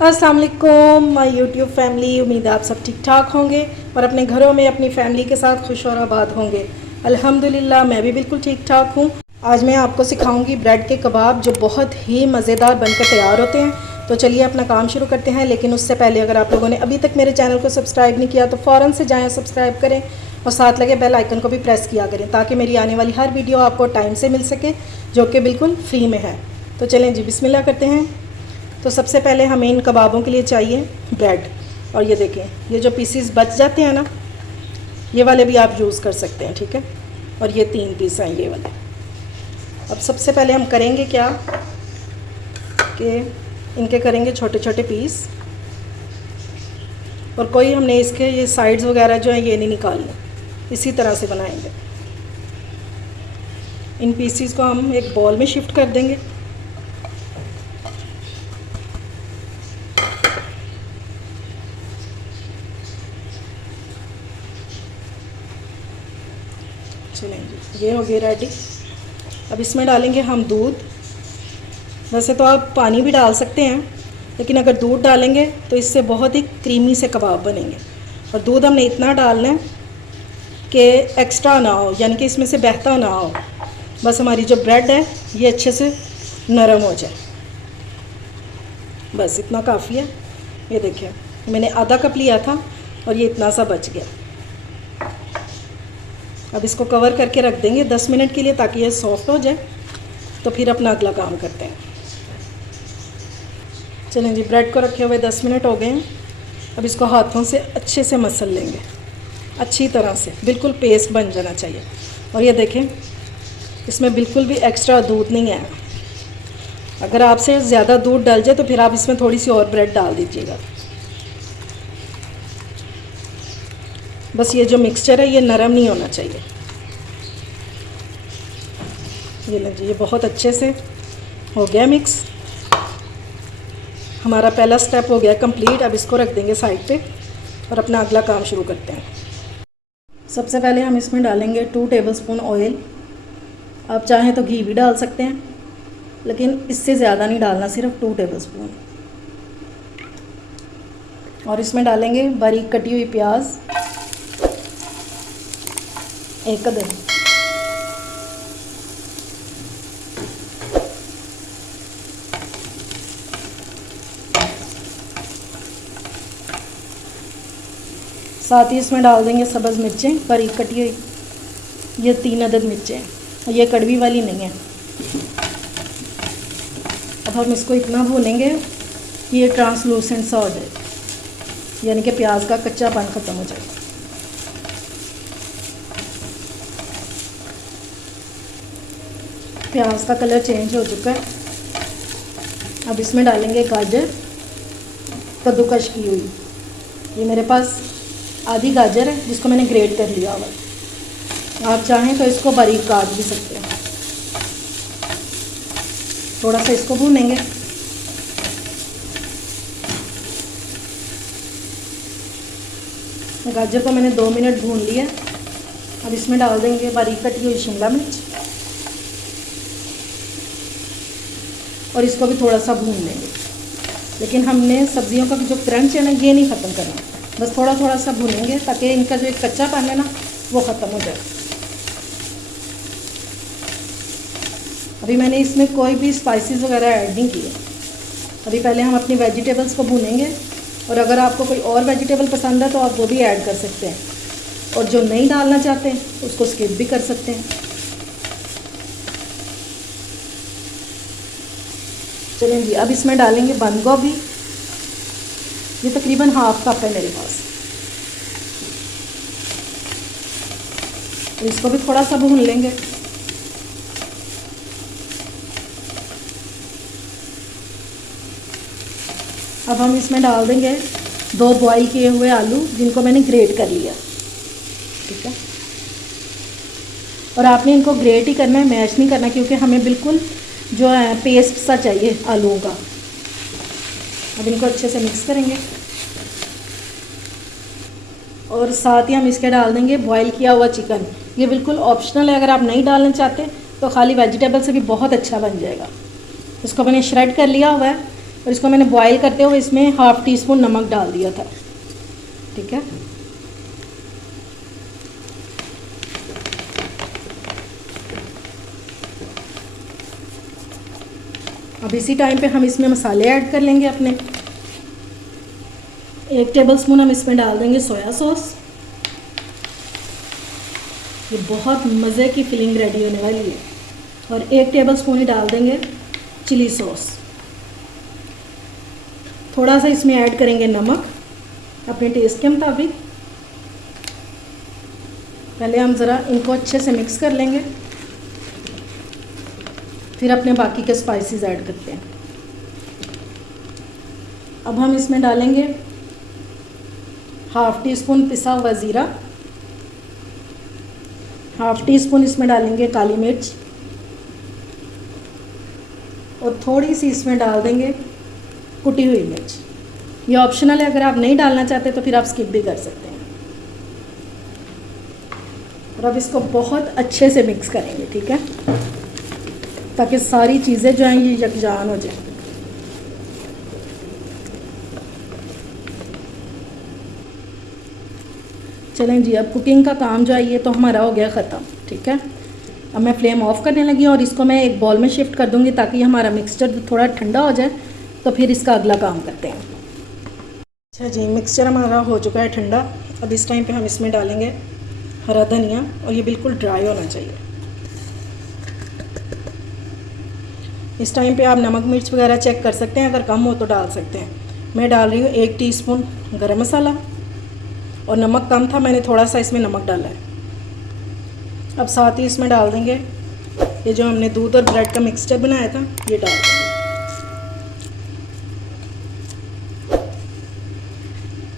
अस्सलाम वालेकुम my YouTube family. उम्मीद है आप सब ठीक ठाक होंगे और अपने घरों में अपनी फैमिली के साथ खुश और आबाद होंगे। अल्हम्दुलिल्लाह मैं भी बिल्कुल ठीक ठाक हूँ। आज मैं आपको सिखाऊंगी ब्रेड के कबाब जो बहुत ही मज़ेदार बनकर तैयार होते हैं। तो चलिए अपना काम शुरू करते हैं, लेकिन उससे पहले अगर आप लोगों ने अभी तक मेरे चैनल को सब्सक्राइब नहीं किया तो फ़ौरन से जाएँ, सब्सक्राइब करें और साथ लगे बेल आइकन को भी प्रेस किया करें ताकि मेरी आने वाली हर वीडियो आपको टाइम से मिल सके, जो कि बिल्कुल फ्री में है। तो चलें जी, बिस्मिल्लाह करते हैं। तो सबसे पहले हमें इन कबाबों के लिए चाहिए ब्रेड। और ये देखें, ये जो पीसीस बच जाते हैं ना, ये वाले भी आप यूज़ कर सकते हैं, ठीक है। और ये 3 पीस हैं ये वाले। अब सबसे पहले हम करेंगे क्या कि इनके करेंगे छोटे छोटे पीस, और कोई हमने इसके ये साइड्स वगैरह जो हैं ये नहीं निकालने, इसी तरह से बनाएंगे। इन पीसीस को हम एक बॉल में शिफ्ट कर देंगे। चलें जी, ये हो गए रेडी। अब इसमें डालेंगे हम दूध। वैसे तो आप पानी भी डाल सकते हैं, लेकिन अगर दूध डालेंगे तो इससे बहुत ही क्रीमी से कबाब बनेंगे। और दूध हमने इतना डालना है कि एक्स्ट्रा ना हो, यानी कि इसमें से बहता ना हो, बस हमारी जो ब्रेड है ये अच्छे से नरम हो जाए, बस इतना काफ़ी है। ये देखिए, मैंने आधा कप लिया था और ये इतना सा बच गया। अब इसको कवर करके रख देंगे 10 मिनट के लिए ताकि ये सॉफ्ट हो जाए। तो फिर अपना अगला काम करते हैं। चलें जी, ब्रेड को रखे हुए 10 मिनट हो गए हैं। अब इसको हाथों से अच्छे से मसल लेंगे, अच्छी तरह से, बिल्कुल पेस्ट बन जाना चाहिए। और ये देखें, इसमें बिल्कुल भी एक्स्ट्रा दूध नहीं है। अगर आपसे ज़्यादा दूध डल जाए तो फिर आप इसमें थोड़ी सी और ब्रेड डाल दीजिएगा। बस ये जो मिक्सचर है ये नरम नहीं होना चाहिए। ये लीजिए, ये बहुत अच्छे से हो गया मिक्स। हमारा पहला स्टेप हो गया कंप्लीट। अब इसको रख देंगे साइड पे और अपना अगला काम शुरू करते हैं। सबसे पहले हम इसमें डालेंगे 2 टेबलस्पून ऑयल। आप चाहें तो घी भी डाल सकते हैं, लेकिन इससे ज़्यादा नहीं डालना, सिर्फ 2 टेबलस्पून। और इसमें डालेंगे बारीक कटी हुई प्याज, 1 अदद। साथ ही इसमें डाल देंगे सब्ज़ मिर्चें बारीक कटी हुई, ये 3 अदद मिर्चें, ये कड़वी वाली नहीं है। अब हम इसको इतना भूनेंगे कि ये ट्रांसलूसेंट सा हो जाए, यानी कि प्याज का कच्चापन ख़त्म हो जाए। प्याज का कलर चेंज हो चुका है। अब इसमें डालेंगे गाजर कद्दूकश की हुई। ये मेरे पास आधी गाजर है जिसको मैंने ग्रेट कर लिया हुआ। आप चाहें तो इसको बारीक काट भी सकते हैं। थोड़ा सा इसको भूनेंगे। गाजर को मैंने 2 मिनट भून लिया। अब इसमें डाल देंगे बारीक कटी हुई शिमला मिर्च और इसको भी थोड़ा सा भून लेंगे। लेकिन हमने सब्जियों का जो क्रंच है ना, ये नहीं ख़त्म करना, बस थोड़ा थोड़ा सा भूनेंगे ताकि इनका जो एक कच्चापन है ना वो ख़त्म हो जाए। अभी मैंने इसमें कोई भी स्पाइसेस वगैरह ऐड नहीं किए। अभी पहले हम अपनी वेजिटेबल्स को भूनेंगे, और अगर आपको कोई और वेजिटेबल पसंद है तो आप वो भी ऐड कर सकते हैं, और जो नहीं डालना चाहते हैं उसको स्किप भी कर सकते हैं। चलें जी, अब इसमें डालेंगे बंद गोभी। ये तकरीबन हाफ कप है मेरे पास। इसको भी थोड़ा सा भून लेंगे। अब हम इसमें डाल देंगे 2 बॉईल किए हुए आलू जिनको मैंने ग्रेट कर लिया, ठीक है। और आपने इनको ग्रेट ही करना है, मैश नहीं करना, क्योंकि हमें बिल्कुल जो है पेस्ट सा चाहिए आलूओं का। अब इनको अच्छे से मिक्स करेंगे और साथ ही हम इसके डाल देंगे बॉईल किया हुआ चिकन। ये बिल्कुल ऑप्शनल है, अगर आप नहीं डालना चाहते तो खाली वेजिटेबल से भी बहुत अच्छा बन जाएगा। इसको मैंने श्रेड कर लिया हुआ है, और इसको मैंने बॉईल करते हुए इसमें हाफ़ टी स्पून नमक डाल दिया था। ठीक है, अब इसी टाइम पे हम इसमें मसाले ऐड कर लेंगे अपने। 1 टेबलस्पून हम इसमें डाल देंगे सोया सॉस। ये बहुत मज़े की फिलिंग रेडी होने वाली है। और 1 टेबलस्पून ही डाल देंगे चिली सॉस। थोड़ा सा इसमें ऐड करेंगे नमक अपने टेस्ट के मुताबिक। पहले हम ज़रा इनको अच्छे से मिक्स कर लेंगे, फिर अपने बाकी के स्पाइसेस ऐड करते हैं। अब हम इसमें डालेंगे हाफ़ टी स्पून पिसा हुआ ज़ीरा, हाफ़ टी स्पून इसमें डालेंगे काली मिर्च, और थोड़ी सी इसमें डाल देंगे कुटी हुई मिर्च। ये ऑप्शनल है, अगर आप नहीं डालना चाहते तो फिर आप स्किप भी कर सकते हैं। और अब इसको बहुत अच्छे से मिक्स करेंगे, ठीक है, ताकि सारी चीज़ें जो हैं ये यकजान हो जाए। चलें जी, अब कुकिंग का काम जो है ये तो हमारा हो गया ख़त्म। ठीक है, अब मैं फ्लेम ऑफ करने लगी और इसको मैं एक बॉल में शिफ्ट कर दूंगी ताकि हमारा मिक्सचर थोड़ा ठंडा हो जाए, तो फिर इसका अगला काम करते हैं। अच्छा जी, मिक्सचर हमारा हो चुका है ठंडा। अब इस टाइम पे हम इसमें डालेंगे हरा धनिया, और ये बिल्कुल ड्राई होना चाहिए। इस टाइम पे आप नमक मिर्च वगैरह चेक कर सकते हैं, अगर कम हो तो डाल सकते हैं। मैं डाल रही हूँ 1 टीस्पून गरम मसाला, और नमक कम था, मैंने थोड़ा सा इसमें नमक डाला है। अब साथ ही इसमें डाल देंगे ये जो हमने दूध और ब्रेड का मिक्सचर बनाया था, ये डाल देंगे।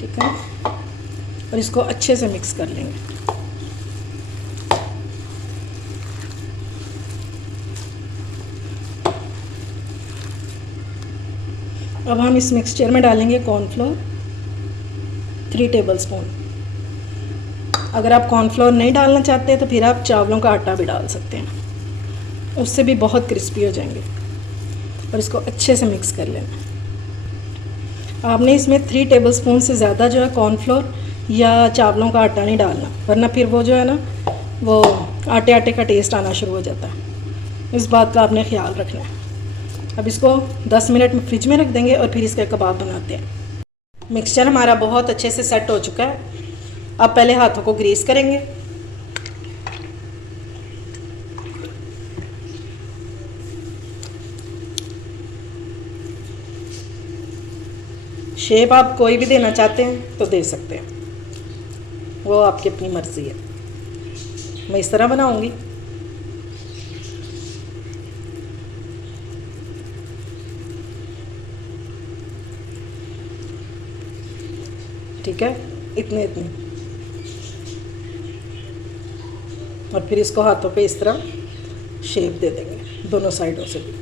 ठीक है, और इसको अच्छे से मिक्स कर लेंगे। अब हम इस मिक्सचर में डालेंगे कॉर्नफ्लोर 3 टेबलस्पून। अगर आप कॉर्नफ्लोर नहीं डालना चाहते तो फिर आप चावलों का आटा भी डाल सकते हैं, उससे भी बहुत क्रिस्पी हो जाएंगे। और इसको अच्छे से मिक्स कर लेना। आपने इसमें 3 टेबलस्पून से ज़्यादा जो है कॉर्नफ्लोर या चावलों का आटा नहीं डालना, वरना फिर वो जो है ना, वो आटे आटे का टेस्ट आना शुरू हो जाता है। इस बात का आपने ख्याल रखना है। अब इसको 10 मिनट में फ्रिज में रख देंगे और फिर इसके कबाब बनाते हैं। मिक्सचर हमारा बहुत अच्छे से सेट हो चुका है। अब पहले हाथों को ग्रीस करेंगे। शेप आप कोई भी देना चाहते हैं तो दे सकते हैं, वो आपकी अपनी मर्ज़ी है। मैं इस तरह बनाऊंगी। ठीक है, इतने इतने, और फिर इसको हाथों पे इस तरह शेप दे देंगे दोनों साइडों से भी।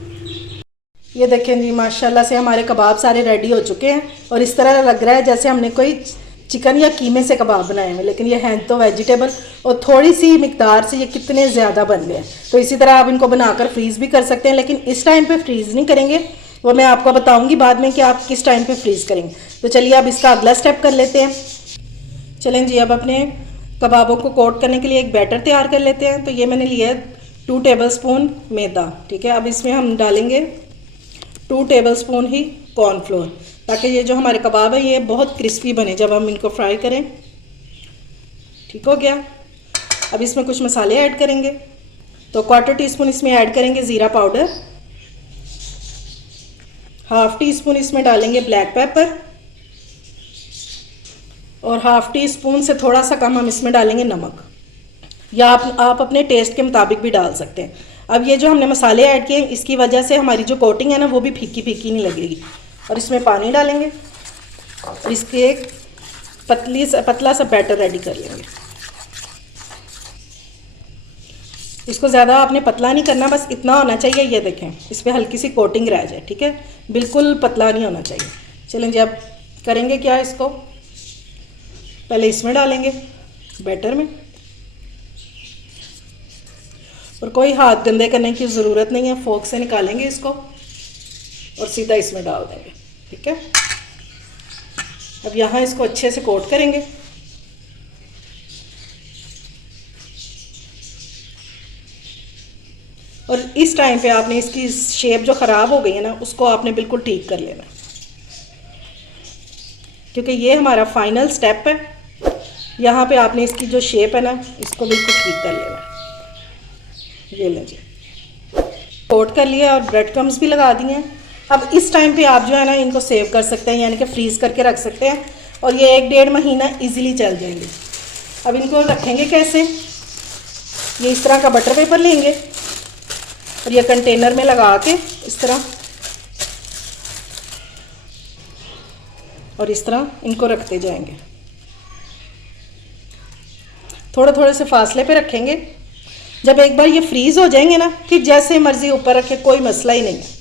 ये देखें जी, माशाल्लाह से हमारे कबाब सारे रेडी हो चुके हैं, और इस तरह लग रहा है जैसे हमने कोई चिकन या कीमे से कबाब बनाए हैं, लेकिन ये हैं तो वेजिटेबल, और थोड़ी सी मिकदार से ये कितने ज़्यादा बन गए। तो इसी तरह आप इनको बनाकर फ्रीज़ भी कर सकते हैं, लेकिन इस टाइम पे फ्रीज़ नहीं करेंगे, वो मैं आपको बताऊंगी बाद में कि आप किस टाइम पे फ्रीज़ करेंगे। तो चलिए अब इसका अगला स्टेप कर लेते हैं। चलें जी, अब अपने कबाबों को कोट करने के लिए एक बैटर तैयार कर लेते हैं। तो ये मैंने लिया है 2 टेबलस्पून मैदा। ठीक है, अब इसमें हम डालेंगे 2 टेबलस्पून ही कॉर्नफ्लोर, ताकि ये जो हमारे कबाब है ये बहुत क्रिस्पी बने जब हम इनको फ्राई करें। ठीक हो गया। अब इसमें कुछ मसाले ऐड करेंगे। तो 1/4 टीस्पून इसमें ऐड करेंगे ज़ीरा पाउडर, हाफ़ टी स्पून इसमें डालेंगे ब्लैक पेपर, और हाफ़ टी स्पून से थोड़ा सा कम हम इसमें डालेंगे नमक, या आप अपने टेस्ट के मुताबिक भी डाल सकते हैं। अब ये जो हमने मसाले ऐड किए इसकी वजह से हमारी जो कोटिंग है ना वो भी फीकी फीकी नहीं लगेगी। और इसमें पानी डालेंगे और इसके एक पतला सा बैटर रेडी कर लेंगे। इसको ज़्यादा आपने पतला नहीं करना, बस इतना होना चाहिए, ये देखें इस पर हल्की सी कोटिंग रह जाए। ठीक है, बिल्कुल पतला नहीं होना चाहिए। चलें जी, अब करेंगे क्या, इसको पहले इसमें डालेंगे बैटर में, और कोई हाथ गंदे करने की ज़रूरत नहीं है, फोक से निकालेंगे इसको। और सीधा इसमें डाल देंगे। ठीक है, अब यहाँ इसको अच्छे से कोट करेंगे। और इस टाइम पे आपने इसकी शेप जो ख़राब हो गई है ना, उसको आपने बिल्कुल ठीक कर लेना, क्योंकि ये हमारा फाइनल स्टेप है। यहाँ पे आपने इसकी जो शेप है ना, इसको बिल्कुल ठीक कर लेना। ये लें जी, कोट कर लिया और ब्रेड क्रम्स भी लगा दिए हैं। अब इस टाइम पे आप जो है ना, इनको सेव कर सकते हैं, यानी कि फ्रीज़ करके रख सकते हैं, और ये 1-1.5 महीना इजीली चल जाएंगे। अब इनको रखेंगे कैसे, ये इस तरह का बटर पेपर लेंगे और ये कंटेनर में लगा के इस तरह, और इस तरह इनको रखते जाएंगे। थोड़े थोड़े से फासले पे रखेंगे। जब एक बार ये फ्रीज़ हो जाएंगे ना, फिर जैसे मर्जी ऊपर रखे, कोई मसला ही नहीं है।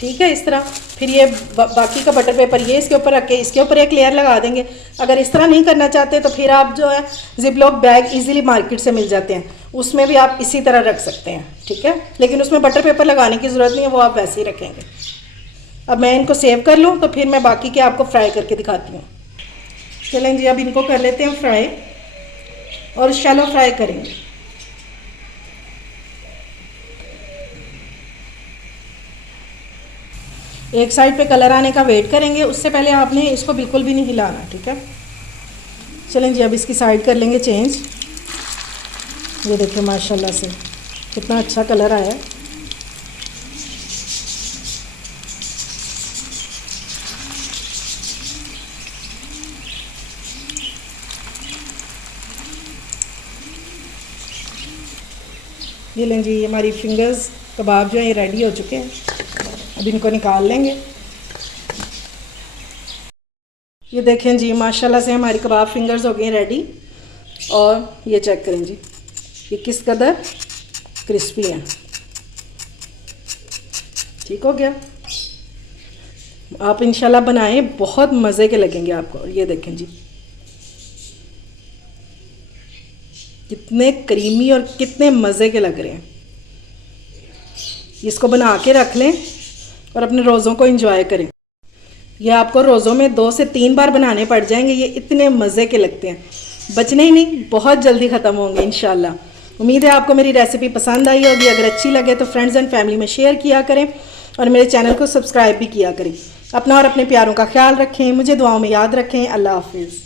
ठीक है, इस तरह फिर ये बाकी का बटर पेपर ये इसके ऊपर रख के इसके ऊपर एक लेयर लगा देंगे। अगर इस तरह नहीं करना चाहते तो फिर आप जो है जिपलॉक बैग इजीली मार्केट से मिल जाते हैं, उसमें भी आप इसी तरह रख सकते हैं। ठीक है, लेकिन उसमें बटर पेपर लगाने की ज़रूरत नहीं है, वो आप वैसे ही रखेंगे। अब मैं इनको सेव कर लूँ तो फिर मैं बाकी के आपको फ्राई करके दिखाती हूँ। चलें जी, अब इनको कर लेते हैं फ्राई, और शैलो फ्राई करेंगे। एक साइड पे कलर आने का वेट करेंगे, उससे पहले आपने इसको बिल्कुल भी नहीं हिलाना। ठीक है, चलें जी, अब इसकी साइड कर लेंगे चेंज। ये देखिए माशाल्लाह से कितना अच्छा कलर आया है। ये लें जी, ये हमारी फिंगर्स कबाब जो है ये रेडी हो चुके हैं। अब इनको निकाल लेंगे। ये देखें जी, माशाल्लाह से हमारी कबाब फिंगर्स हो गई रेडी। और ये चेक करें जी, ये किस कदर क्रिस्पी है। ठीक हो गया, आप इंशाल्लाह बनाएं, बहुत मज़े के लगेंगे आपको। ये देखें जी, कितने क्रीमी और कितने मज़े के लग रहे हैं। इसको बना के रख लें और अपने रोज़ों को एंजॉय करें। ये आपको रोज़ों में 2 से 3 बार बनाने पड़ जाएंगे, ये इतने मज़े के लगते हैं, बचने ही नहीं, बहुत जल्दी ख़त्म होंगे इंशाल्लाह। उम्मीद है आपको मेरी रेसिपी पसंद आई होगी। अगर अच्छी लगे तो फ्रेंड्स एंड फैमिली में शेयर किया करें और मेरे चैनल को सब्सक्राइब भी किया करें। अपना और अपने प्यारों का ख्याल रखें, मुझे दुआओं में याद रखें। अल्लाह हाफिज़।